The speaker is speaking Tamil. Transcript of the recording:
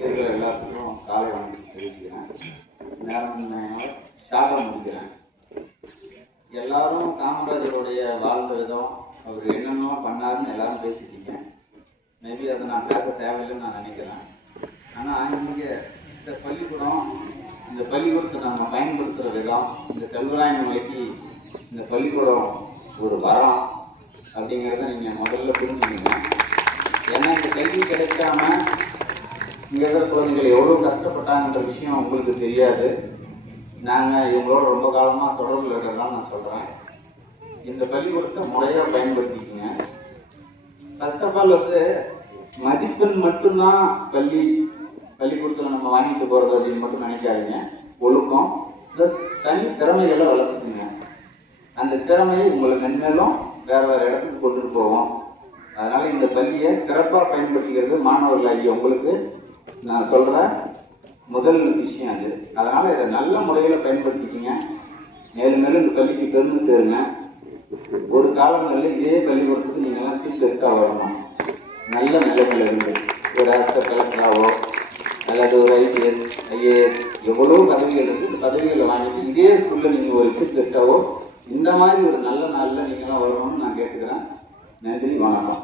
இருக்கிற எல்லாத்துக்கும் காலை வணக்கம் தெரிவிக்கிறேன். நேரம் ஷார்ட்டாக முடிக்கிறேன். எல்லாரும் காமராஜருடைய வாழ்ந்த விதம், அவர் என்னென்ன பண்ணாருன்னு எல்லாரும் பேசிட்டீங்க. மேபி அதை நான் பேச தேவையில்லைன்னு நான் நினைக்கிறேன். ஆனால் இங்கே இந்த பள்ளிக்கூடம், இந்த பள்ளிக்கூடத்தை நம்ம பயன்படுத்துகிற விதம், இந்த கல்வராயன் மலைக்கு இந்த பள்ளிக்கூடம் ஒரு வரம் அப்படிங்கிறத நீங்கள் முதல்ல புரிஞ்சுக்கணும். ஏன்னா இந்த கல்வி கிடைக்காம இங்கே இருக்கிற குழந்தைகள் எவ்வளோ கஷ்டப்பட்டாங்கன்ற விஷயம் உங்களுக்கு தெரியாது. நாங்கள் இவங்களோட ரொம்ப காலமாக தொடர்பில் இருக்கிறதால நான் சொல்கிறேன். இந்த பள்ளிக்கூடத்தை முறையாக பயன்படுத்திக்கங்க. ஃபர்ஸ்ட் ஆஃப் ஆல் மதிப்பெண் மட்டும்தான் பள்ளிக்கூடத்தில் நம்ம வாங்கிட்டு போகிறது அப்படின்னு மட்டும் நினைக்காதீங்க. ஒழுக்கம் ப்ளஸ் தனி திறமைகளை வளர்த்துக்குங்க. அந்த திறமையை உங்களுக்கு மென்மேலும் வேறு இடத்துக்கு கொண்டுட்டு போவோம். அதனால் இந்த பள்ளியை சிறப்பாக பயன்படுத்திக்கிறது மாணவர்களாகி உங்களுக்கு நான் சொல்கிற முதல் விஷயம் அது. அதனால் இதை நல்ல முறையில் பயன்படுத்திக்கிங்க. மேலும் மேலும் இந்த பள்ளிக்கு பெருந்து சேருங்க. ஒரு காலங்களில் இதே பள்ளிக்கூடத்துக்கு நீங்கள்லாம் சீஃப் கெஸ்ட்டாக வரணும். நல்ல நிலைமையில் இருந்து ஒரு அரசு கலெக்டராகவோ அல்லது ஒரு ஐபிஎஸ் ஐஏஎஸ் எவ்வளோ பதவிகள் இருக்குது. இந்த பதவிகளை வாங்கிட்டு இதே ஸ்கூலில் நீங்கள் ஒரு சீஃப் கெஸ்ட்டாகவோ இந்த மாதிரி ஒரு நல்ல நாளில் நீங்களாம் வரணும்னு நான் கேட்டுக்கிறேன். நன்றி, வணக்கம்.